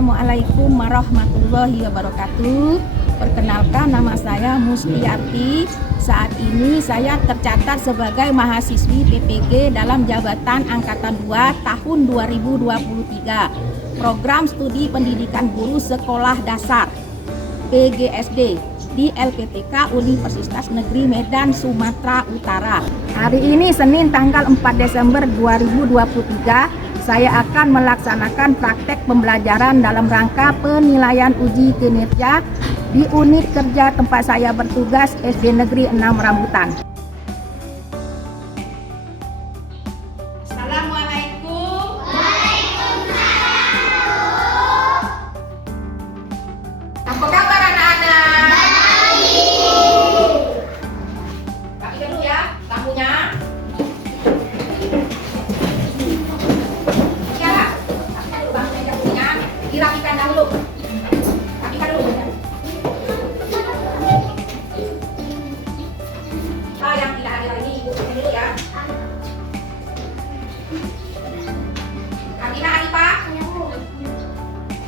Assalamualaikum warahmatullahi wabarakatuh. Perkenalkan, nama saya Mustiarti. Saat ini saya tercatat sebagai mahasiswi PPG dalam jabatan Angkatan 2 tahun 2023. Program Studi Pendidikan Guru Sekolah Dasar PGSD di LPTK Universitas Negeri Medan, Sumatera Utara. Hari ini Senin tanggal 4 Desember 2023. Saya akan melaksanakan praktek pembelajaran dalam rangka penilaian uji kinerja di unit kerja tempat saya bertugas SD Negeri 6 Rambutan. Assalamualaikum. Waalaikumsalam. Apa kabar anak-anak? Baik. Bagi dulu ya lampunya. Dirapikan dahulu. Rapikan dulu. Yang tidak hadir ini ibu dulu ya. Karina Arifa. Saya Bu.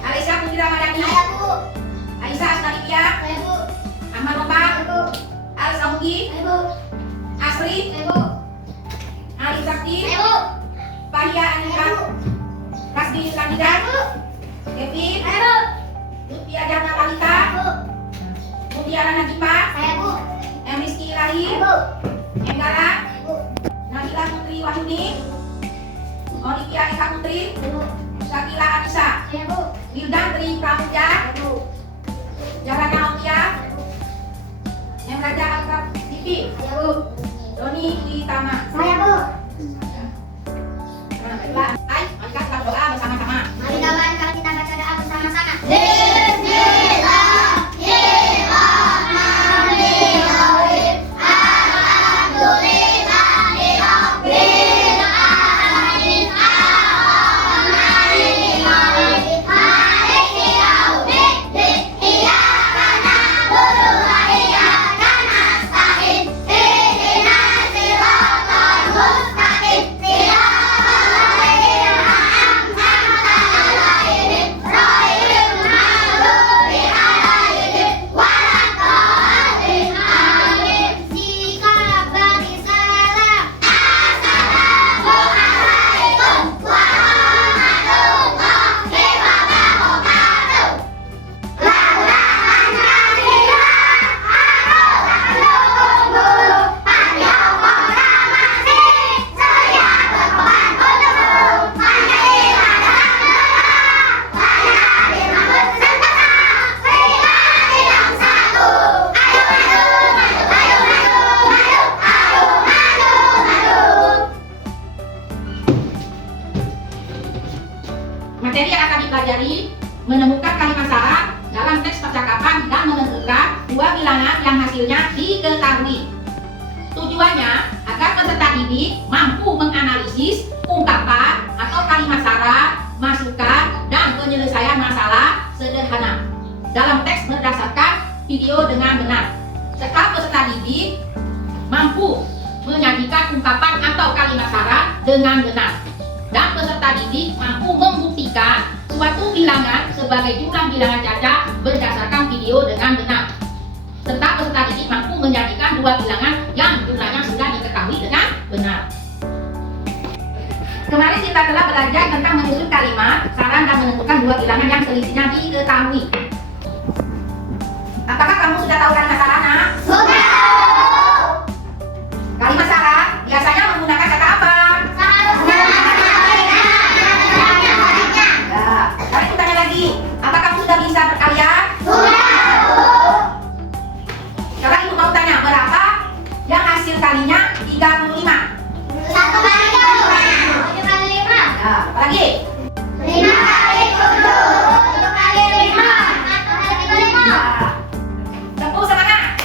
Alisa Putri Ramadhani. Saya Bu. Aisyah Asnalipia. Saya Bu. Ahmad Rompang. Saya Bu. Al Samugi. Saya Bu. Asri. Saya Bu. Arif Sakti. Saya Bu. Fahia Anika. Rasdi Kandidat. Saya Bu. Kevin, saya Bu. Lutfia Jana Talita, Bu. Mutiara Najibah, saya Bu. Rizky Ilahi, saya Bu. Enggara, saya Bu. Nabila Putri Wahyuni, Olivia Eka Putri, saya Bu. Syakila Anissa, saya Bu. Wildan Tri Pramuja, saya Bu. Jarana Aulia, saya Bu. Emraja Alkaf Divi, saya Bu. Doni Witama, saya Bu. Baiklah, mari kita berdoa bersama-sama. Mari kawan, kalau kita baca doa bersama-sama. Bismillahirrahmanirrahim. Alhamdulillahirabbil alamin. Arrahmanirrahim. Maliki yaumiddin. Iyyaka na'budu wa iyyaka nasta'in. Ihdinas siratal mustaqim. Materi yang akan dipelajari menemukan kalimat syarat dalam teks percakapan dan menentukan dua bilangan yang hasilnya diketahui. Tujuannya agar peserta didik mampu menganalisis ungkapan atau kalimat syarat, masukan, dan penyelesaian masalah sederhana dalam teks berdasarkan video dengan benar. Serta peserta didik mampu menyajikan ungkapan atau kalimat syarat dengan benar. Dan peserta didik mampu membuktikan suatu bilangan sebagai jumlah bilangan cacat berdasarkan video dengan benar. Serta peserta didik mampu menyajikan dua bilangan yang jumlahnya sudah diketahui dengan benar. Kemarin kita telah belajar tentang menyusun kalimat, saran, dan menentukan dua bilangan yang selisihnya diketahui. Apakah kamu sudah tahu kalimat saran, nak? Sudah. Kalimat saran biasanya menggunakan kata apa? Apa kamu sudah bisa berkarya? Sudah. Sekarang ibu mau tanya, berapa yang hasil kalinya 35? 1 kali 2. 7 kali 5. Nah, apa lagi? 5 kali 7. 7 kali 5. 1 kali 5. Nah, tepuk semangat.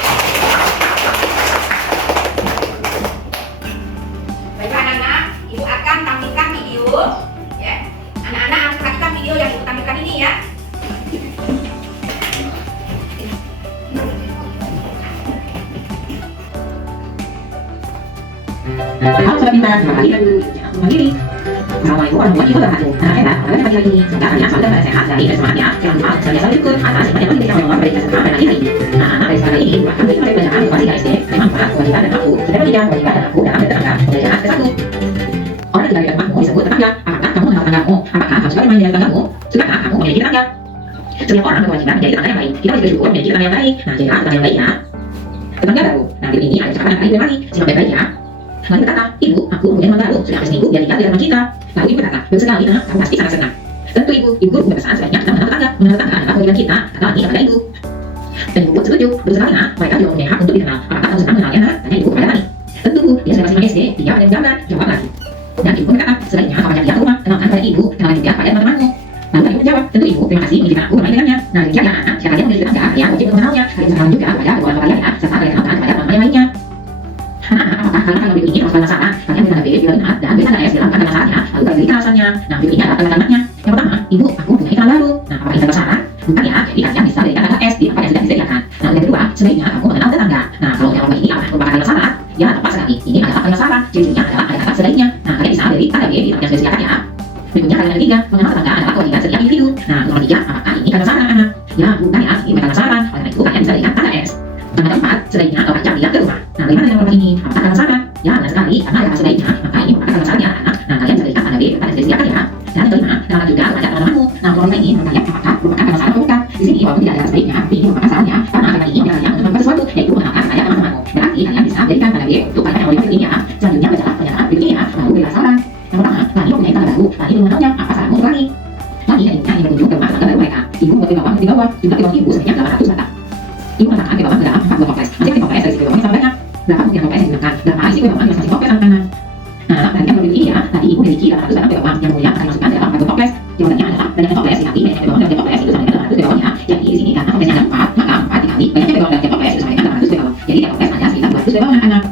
Baiklah anak-anak, ibu akan tampilkan video. Ya, anak-anak harus perhatikan video yang ibu tampilkan ini ya. Halo Sobat Pintar, terima kasih dan aku mandiri. Assalamualaikum warahmatullahi wabarakatuh. Anak hebat, pada pagi hari ini semoga kalian selalu dalam sehat dan semangat ya. Jangan lupa senantiasa bersyukur atas banyak yang kita Allah berikan serta pada pagi hari ini. Anak-anak dari sekolah ini merupakan dari bacaan situasi SD memang berat kewajiban dan aku kita berikan kewajiban dan aku dalam bertetangga. Pelajaran ke-1. Orang tinggal di rumahmu disebut tetangga. Apakah kamu mengenal tetanggamu? Apakah kamu suka bermain dengan tetanggamu? Sudahkah kamu memiliki tetangga? Setiap orang berkewajiban menjadi tetangga yang baik. Kita harus bersyukur memiliki tetangga yang baik. Nah, jadilah tetangga yang baik ya. Tetangga baru. Nah, ini ada ucapan yang baik dari mari. Simak baik-baik ya. Lalu berkata, ibu, aku punya teman baru, sudah hampir seminggu dia tinggal di rumah kita. Lalu ibu berkata, bagus sekali nak, kamu pasti sangat senang. Tentu ibu berpesan sebaiknya kita mengenal tetangga. Mengenal tetangga adalah kewajiban kita, kata lagi kepada ibu. Dan ibu pun setuju, bagus sekali nak, mereka juga mempunyai hak untuk dikenal. Apakah kamu senang mengenalnya nak? Tanya ibu kepada Mani. Tentu bu, dia sudah masih SD, dia ada gambar, jawab lagi. Dan ibu berkata, sebaiknya kau ajak dia ke rumah, kenalkan pada ibu, kenalan juga pada teman-temanmu. Lalu ibu menjawab, tentu ibu, terima kasih mengizinkan aku bermain dengannya. Nah, demikian ya anak, jika kalian memiliki tetangga, ya wajib mengenalnya. Kalian bisa juga kepada kedua orang kalian ya, serta kalian kenalkan kepada teman-teman yang lainnya. Anak-anak, apakah kalian lebih ingin masalah penasaran? Kalian bisa pilih video lihat dan bisa guys dalam penasarannya. Lalu kalian beri alasannya. Nah, video ini adalah kalimatnya. Yang pertama, ibu, aku punya iklan baru. Nah, apakah kalian penasaran? Bukan ya, jadi kalian bisa berikan kata S di tempat yang sudah disediakan. Nah, yang kedua, sebaiknya kamu mengenal tetangga. Nah, kalau yang ini apa merupakan kalimat syarat? Ya, tepat sekali. Ini adalah kalimat syarat. Ciri-cirinya adalah ada kata sebaiknya. Nah, kalian bisa beri tanda B di tempat yang sudah disediakan ya. Berikutnya kalimat ketiga, mengenal tetangga adalah kewajiban setiap individu. Nah, untuk ketiga, apakah ini kalimat syarat anak? Ya, bukan ya, ini bukan kalimat syarat. Oleh karena itu kalian bisa berikan tanda S. Yang keempat, sebaiknya kau ajak dia ke rumah. Nah, bagaimana dengan nomor ini? Apakah kalimat syarat? Ya, benar sekali, karena ada kata sebaiknya, maka ini merupakan kalimat syarat ya anak. Nah, kalian bisa berikan tanda B di tempat yang sudah disediakan ya. Dan yang kelima, kenalan juga mengajak teman-temanmu. Nah, untuk ini menurut kalian apakah merupakan kalimat syarat atau bukan? Di sini walaupun tidak ada kata sebaiknya, tapi ini merupakan syaratnya karena kalimat ini adalah yang untuk melakukan sesuatu, yaitu mengenalkan kepada teman-temanmu. Berarti kalian bisa berikan tanda B untuk kalimat yang berikut ini ya. Selanjutnya adalah pernyataan berikut ini ya. Lalu berilah saran. Yang pertama, Lani mempunyai tetangga baru. Lani belum mengenalnya. Apa saranmu untuk Lani? Lani dan ibunya ingin berkunjung ke rumah tetangga baru mereka. Ibu membuat bawang di bawah, jumlah bawang ibu sebanyak 800 batang. Ibu menambahkan ke bawang ke dalam 4 buah toples. Masih ke toples dari sisi bawangnya sama banyak. Berapa mungkin toples yang digunakan? Berapa isi ke bawang yang masing toples anak-anak? Nah, perhatikan berikut ini ya. Tadi ibu memiliki 800 batang ke bawang yang mulia akan dimasukkan dalam 4 buah toples. Jawabannya adalah banyaknya toples dikali banyaknya bawang dalam toples itu sama dengan 800 bawang ya. Jadi di sini karena toplesnya ada 4, maka 4 dikali banyaknya bawang dalam toples itu sama dengan 800 bawang. Jadi tiap toples ada sekitar 200 bawang anak-anak.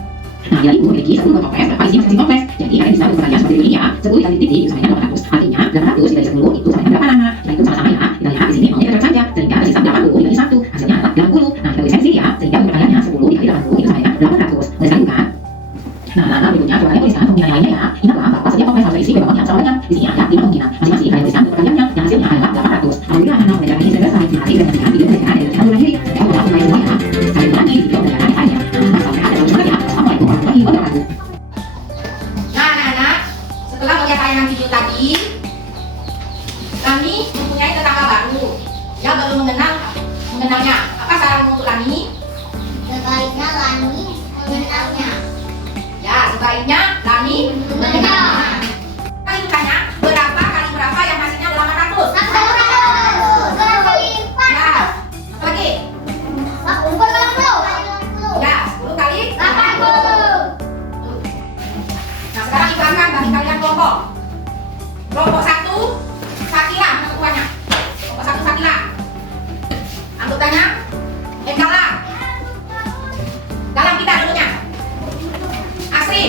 Nah, bila ibu memiliki 10 buah toples, berapa isi masing toples? Jadi kalian bisa mengukurnya seperti ini ya. 10 dikali titik itu sama dengan 800. Artinya 800 dikali 10 itu sama dengan berapa anak? Kita hitung sama-sama ya. Kita lihat di sini maunya kita saja sehingga tersisa 80 dikali 1 hasilnya adalah 80. Nah, kita tuliskan di sini ya. Sehingga untuk pertanyaannya 10 dikali 80 itu sama dengan 800. Boleh sekali bukan? Nah, berikutnya coba kalian tuliskan kemungkinan lainnya ya. Ingatlah bahwa setiap toples harus terisi bawang yang sama banyak. Di sini ada 5 kemungkinan. Masing-masing kalian tuliskan untuk pertanyaannya yang hasilnya adalah 800. Alhamdulillah anak belajar ini sudah selesai. Terima kasih sudah menonton video belajar dari channel Diri. Saya udah mulai semua ya. Sampai jumpa lagi di video belajar yang lainnya. Salam sehat dan semangat ya. Assalamualaikum warahmatullahi wabarakatuh. Nah, anak-anak, setelah melihat tayangan video tadi, kami mempunyai tetangga baru yang baru mengenalnya. Apa saranmu untuk Lani? Sebaiknya Lani mengenalnya. Ya, sebaiknya Lani mengenalnya. Kali bertanya, berapa kali berapa yang hasilnya 800? 100. Berapa lipat? Ya, apa lagi? 80. Ya, 10 kali 80. Nah, sekarang ibu akan bagi kalian kelompok. Kelompok 1, Sakila ketuanya. Kelompok 1 Sakila. Anggotanya Endala. Dalam kita dulunya. Asri.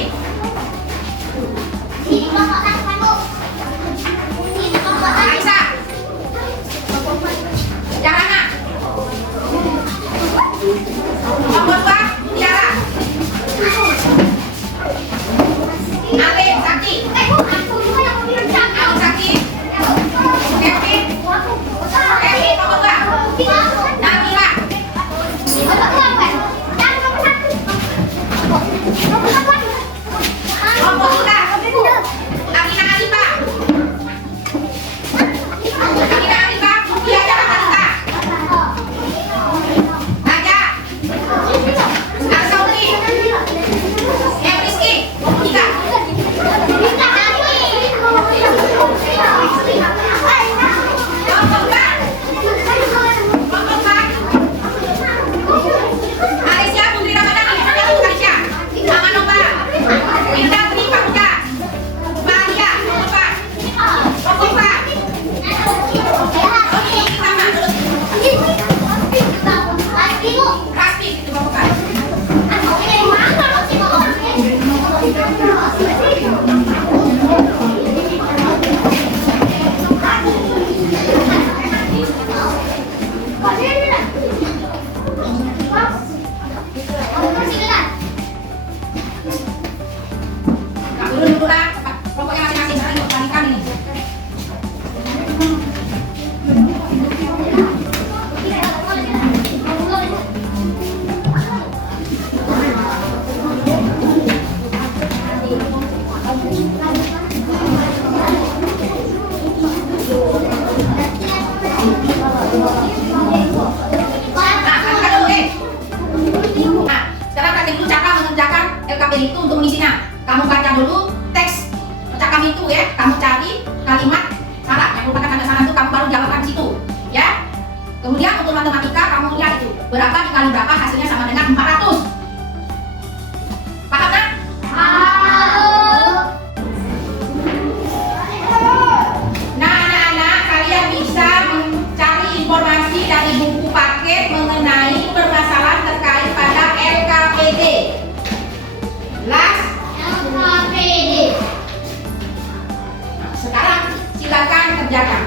mengerjakan LKPD itu untuk mengisinya. Kamu baca dulu teks percakapan itu ya. Kamu cari kalimat syarat yang merupakan tanda salah itu, kamu baru jawabkan di situ, ya. Kemudian untuk matematika kamu lihat itu berapa dikali berapa hasilnya sama dengan 400. Paham kan? Nah anak-anak, kalian bisa mencari informasi dari buku paket mengenai permasalahan terkait pada LKPD. Last LKPD. sekarang silakan kerjakan.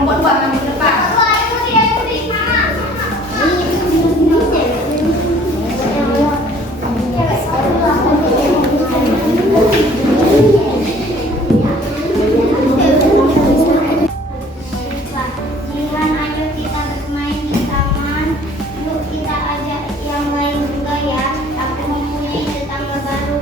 kelompok 2 maju ke depan. Jihan, ayo kita bermain di taman. Yuk kita ajak yang lain juga ya. Aku mempunyai tetangga baru,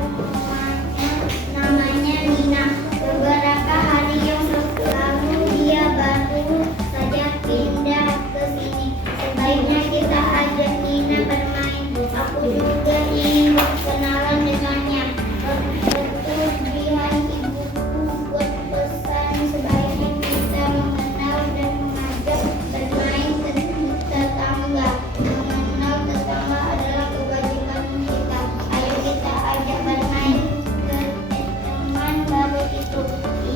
namanya Nina. Beberapa hari yang lalu dia baru saja pindah ke sini. Sebaiknya kita ajak Nina bermain. Aku juga ingin berkenalan dengannya. Betul, Jihan, ibuku buat pesan sebaiknya kita mengenal dan mengajak bermain tetangga. Mengenal tetangga adalah kewajiban kita. Ayo kita ajak bermain ke teman baru itu.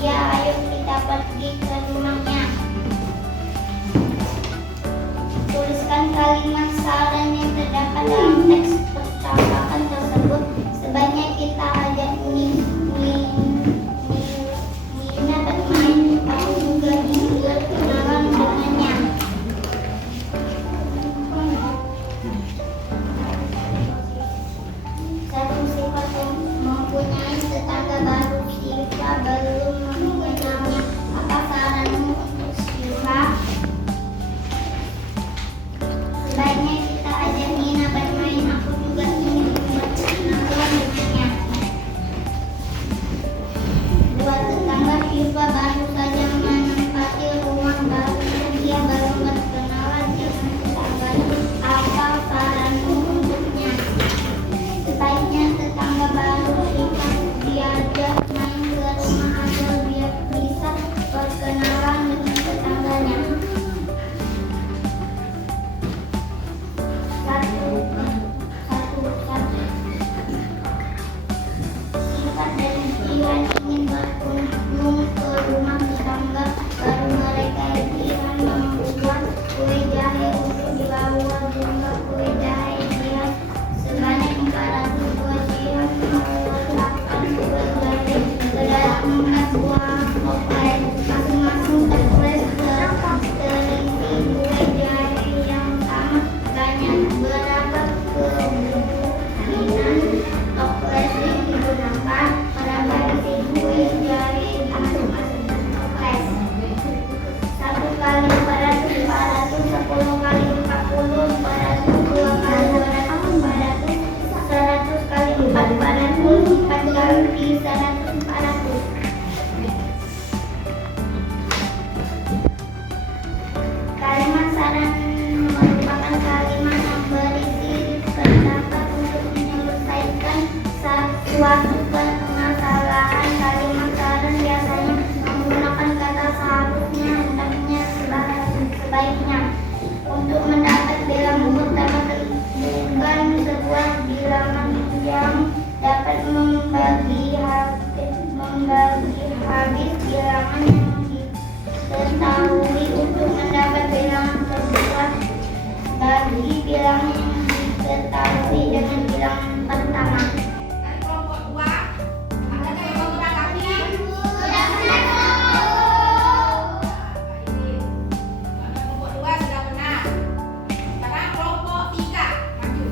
Iya, ayo kita pergi ke rumahnya. Tuliskan kalimat saran yang terdapat dalam teks percakapan tersebut. Sebaiknya kita ajak Nina bermain. Aku juga ingin berkenalan dengannya. Satu, sifat mempunyai tetangga baru. Siva belum mengenalnya. Apa saranmu untuk Siva? Sebaiknya kita ajak Nina bermain. Aku juga ingin berkenalan dengannya. Dua, tetangga Siva baru saja menempati rumah baru. Dia belum berkenalan dengan tetangganya. Apa saranmu untuknya? Sebaiknya tetangga baru Siva diajak main ke rumah agar dia bisa berkenalan dengan tetangganya. Siva dan Jihan ingin berkunjung ke rumah tetangga baru mereka. Jihan membuat kue jahe untuk dibawa juga kue jahe Jihan sebanyak 400 buah. Jihan meletakkan kue jahe ke dalam 4 buah toples. Masing-masing toples terisi kue jahe yang sama banyak. Berapa kemungkinan toples yang digunakan? Berapa isi kue jahe di masing-masing toples? 1 kali 400, 400, 10 kali 40, 400, 2 kali 200, 400, 100 kali 4, 400, 4 kali 100, 400. Kalimat saran merupakan kalimat yang berisi pendapat untuk menyelesaikan suatu permasalahan. Kalimat saran biasanya menggunakan kata seharusnya, hendaknya, sebaiknya. Untuk mendapat bilangan pertama, tentukan sebuah bilangan yang dapat membagi habis bilangan yang diketahui. Untuk mendapat bilangan kedua, bagi bilangan yang diketahui dengan bilangan pertama. Dari kelompok 2, ada yang mau menanggapinya? Sudah benar. Baik. Kelompok 2 sudah benar. Sekarang kelompok 3 maju.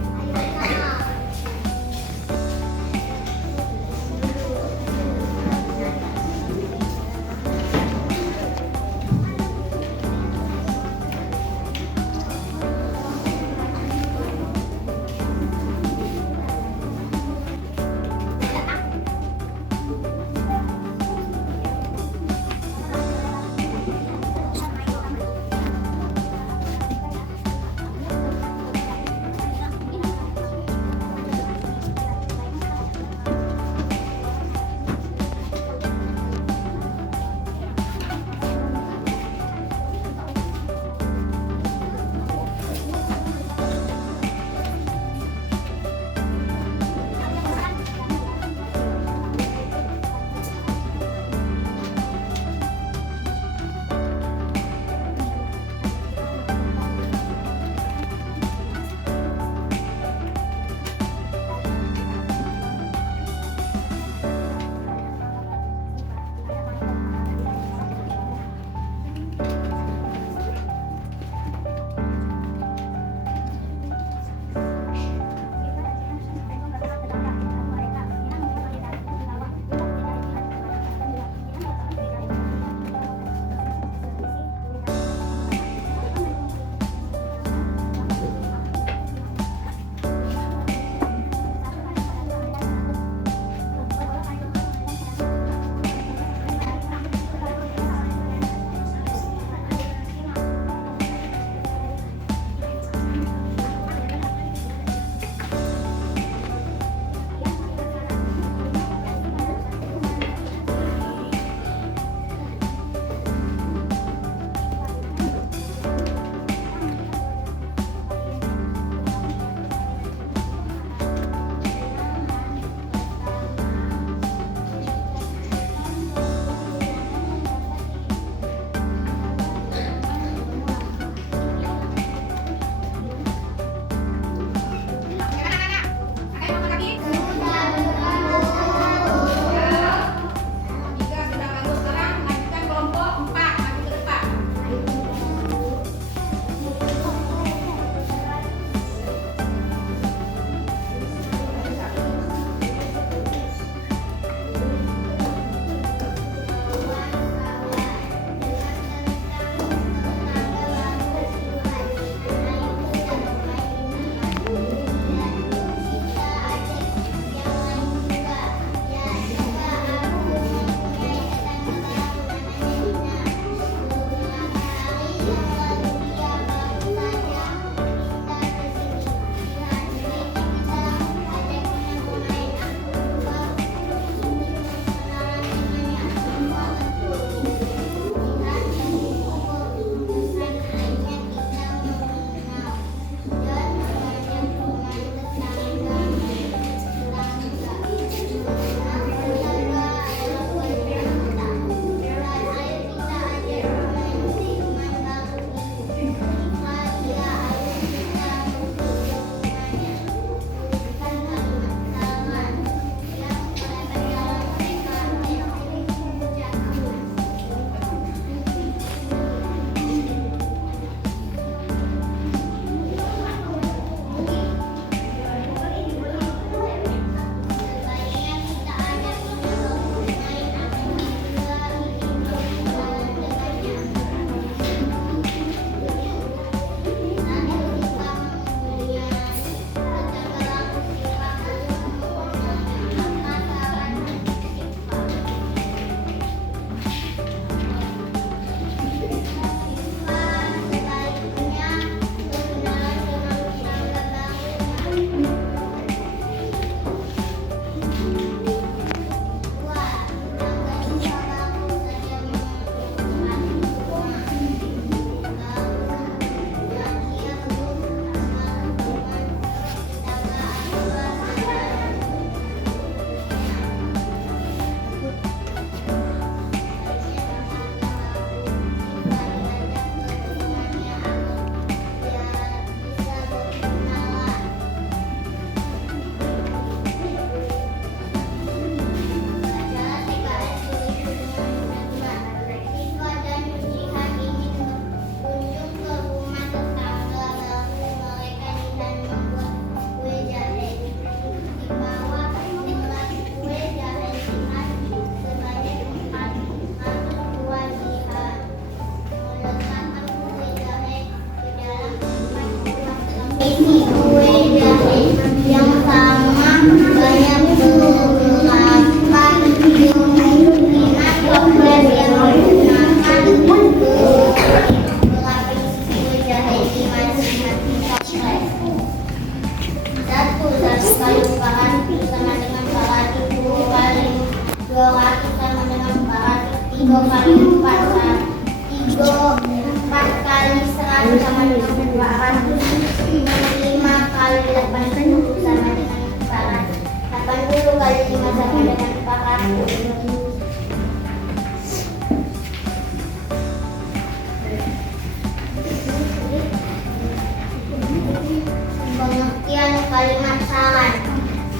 kali 100 sama dengan 200. 5 kali 80 sama dengan 400. 80 kali 5 sama dengan 400. Pengertian kalimat saran.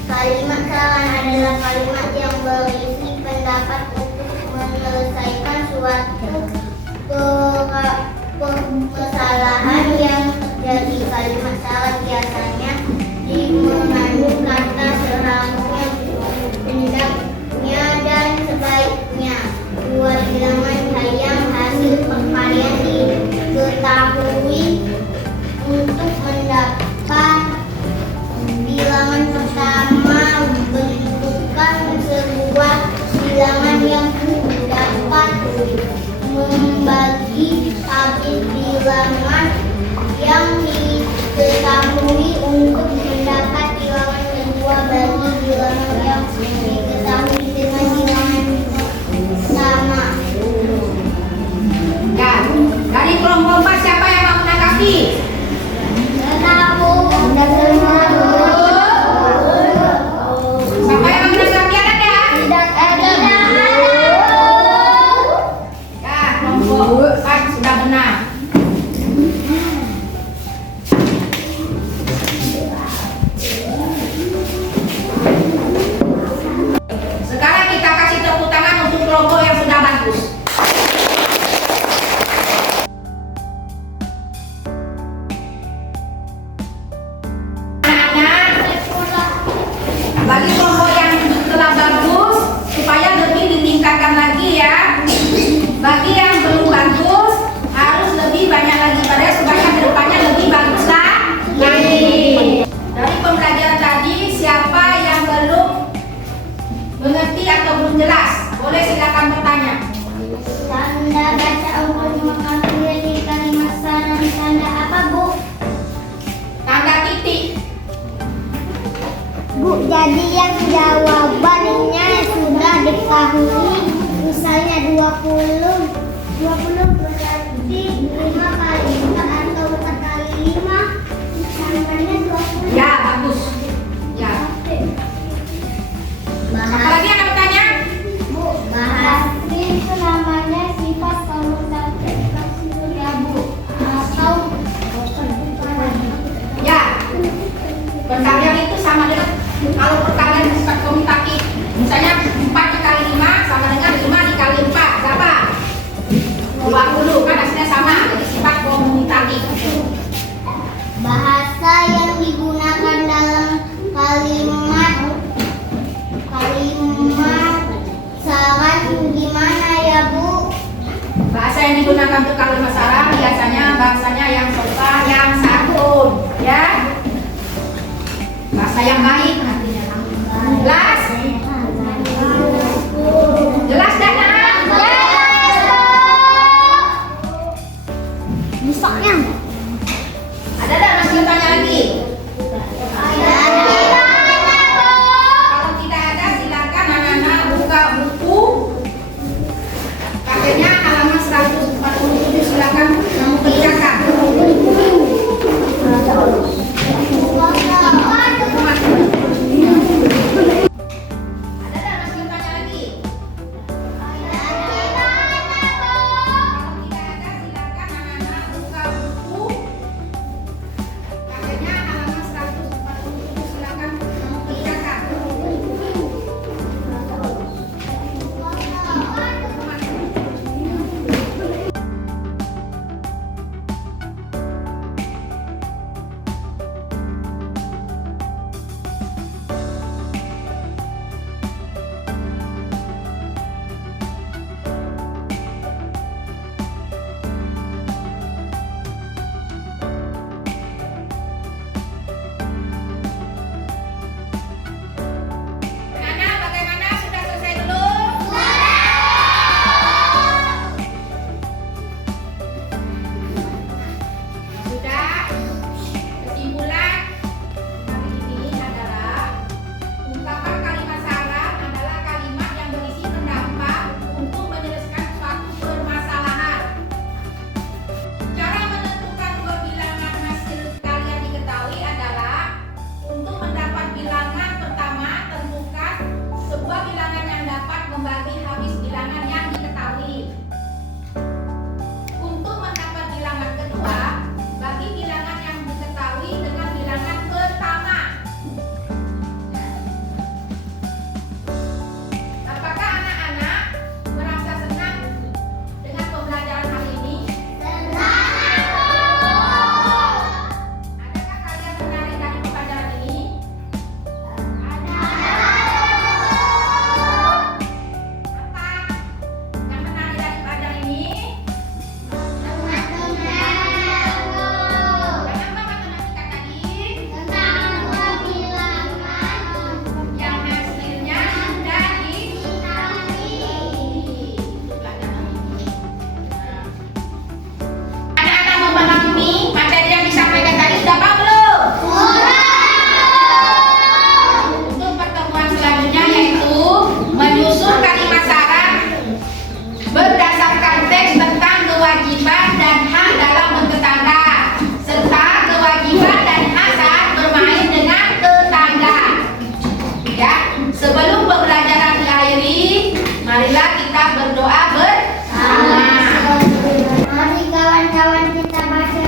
Kalimat saran adalah kalimat yang berisi pendapat untuk menyelesaikan suatu permasalahan yang terjadi. Kalimat saran biasanya mengandung kata seharusnya, hendaknya, dan sebaiknya. Dua bilangan yang hasil perkalian diketahui untuk mendapat bilangan pertama. Bentukkan sebuah bilangan yang dapat membagi tabel bilangan yang diketahui untuk mendapat bilangan kedua bagi bilangan yang diketahui dengan bilangan pertama. Ya, dari kelompok 4 siapa yang mau menanggapi? Siapa yang mau menanggapi, ada nggak? Ya, kelompok 4 sudah benar. Sekarang kita kasih tepuk tangan untuk kelompok yang sudah bagus. Bagi kelompok yang telah bagus, supaya lebih ditingkatkan lagi ya. Bagi yang belum bagus, harus lebih banyak lagi supaya kedepannya lebih bagus lagi. Dari pembelajaran tadi, siapa yang belum mengerti atau belum jelas, boleh silakan bertanya. Tanda baca untuk mengambil kalimat saran tanda apa, Bu? Tanda titik. Bu, jadi yang jawabannya sudah diketahui. Misalnya 20 berarti 5 kali 4 atau 4 kali 5 namanya 20. Ya, bagus. Ya. Apa lagi yang ada bertanya? Bu, bahasnya itu namanya sifat komutatif ya, Bu, atau Ya. Perkalian itu sama dengan, kalau perkalian sifat komutatif, misalnya 4 dikali 5 sama dengan 5 dikali 4, berapa? 20, kan hasilnya sama, jadi sifat komutatif. bahasa yang digunakan dalam kalimat saran gimana ya, Bu? Bahasa yang digunakan untuk kalimat saran biasanya bahasanya yang sopan, yang santun, ya. Bahasa yang baik. Jelas? Jelas dan Misalnya ada masih bertanya lagi? Kalau tidak ada, silakan anak-anak buka buku. Kakeknya halaman 147, silakan kamu kerjakan. Ada masih bertanya lagi? Kalau tidak ada, silakan anak-anak buka buku. kita baca